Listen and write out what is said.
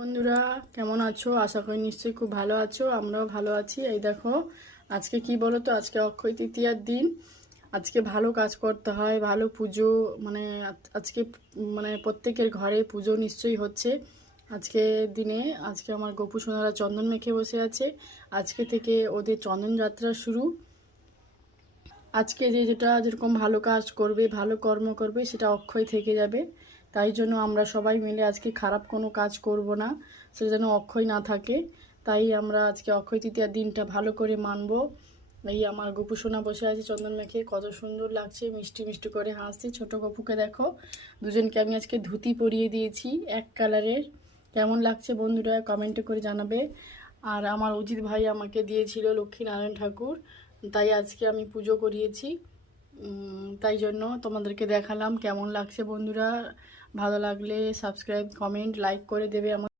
বন্ধুরা কেমন আছো? আশা করি নিশ্চয়ই খুব ভালো আছো। আমরাও ভালো আছি। এই দেখো, আজকে কি বলো তো, আজকে অক্ষয় তৃতীয়ার দিন। আজকে ভালো কাজ করতে হয়, ভালো পুজো, মানে আজকে মানে প্রত্যেকের ঘরে পুজো নিশ্চয়ই হচ্ছে আজকে দিনে। আজকে আমার গোপু সোনারা চন্দন মেখে বসে আছে। আজকে থেকে ওদের চন্দন যাত্রা শুরু। আজকে যেটা যেরকম ভালো কাজ করবে, ভালো কর্ম করবে, সেটা অক্ষয় থেকে যাবে। তাই জন্য আমরা সবাই মিলে আজকে খারাপ কোনো কাজ করব না, সেটা যেন অক্ষয় না থাকে। তাই আমরা আজকে অক্ষয় তৃতীয়ার দিনটা ভালো করে মানব। এই আমার গপু সোনা বসে আছে চন্দন মেখে, কত সুন্দর লাগছে, মিষ্টি মিষ্টি করে হাসছে। ছোট গপুকে দেখো, দুজনকে আমি আজকে ধুতি পরিয়ে দিয়েছি এক কালারের। কেমন লাগছে বন্ধুরা কমেন্টে করে জানাবে। আর আমার অজিত ভাই আমাকে দিয়েছিল লক্ষ্মীনারায়ণ ঠাকুর, তাই আজকে আমি পুজো করিয়েছি। তাই জন্য তোমাদেরকে দেখালাম। কেমন লাগছে বন্ধুরা? ভালো লাগলে সাবস্ক্রাইব, কমেন্ট, লাইক করে দেবে আমার।